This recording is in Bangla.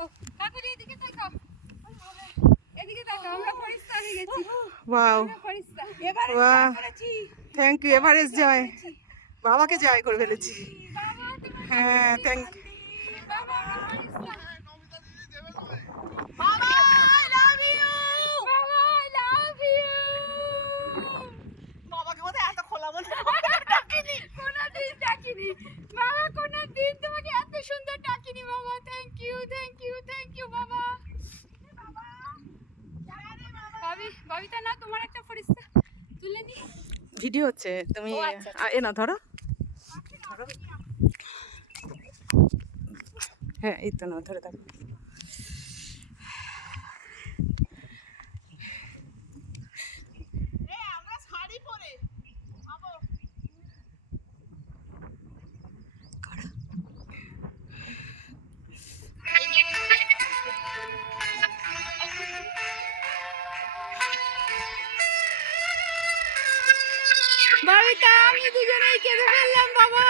তাকাও কাকুলি এদিকে তাকাও এদিকে তাকাও আমরা ফরিস্তা হয়ে গেছি ওয়াও ফরিস্তা বাহ করেছি থ্যাংক ইউ এভারেস্ট জয় বাবাকে জয় করে ফেলেছি বাবা তোমার হ্যাঁ থ্যাংক বাবা আমরা ফরিস্তা বাবা আই লাভ ইউ বাবা আই লাভ ইউ বাবাকে বলতে এত খোলা বলতে কোনদিন ডাকিনি বাবা কোনদিন তোমাকে এত সুন্দর ডাকিনি বাবা থ্যাংক ইউ বাবা ভাবি ভাবিতা না তোমার একটা ফরিস্তা তুলে নি ভিডিও হচ্ছে তুমি ও, আচ্ছা, এ না ধরো হ্যাঁ এই তো না ধরে থাকো এই আমরা শাড়ি পরে খাবো ভাবিতা আমি দুজনেই কেঁদে ফেললাম বাবা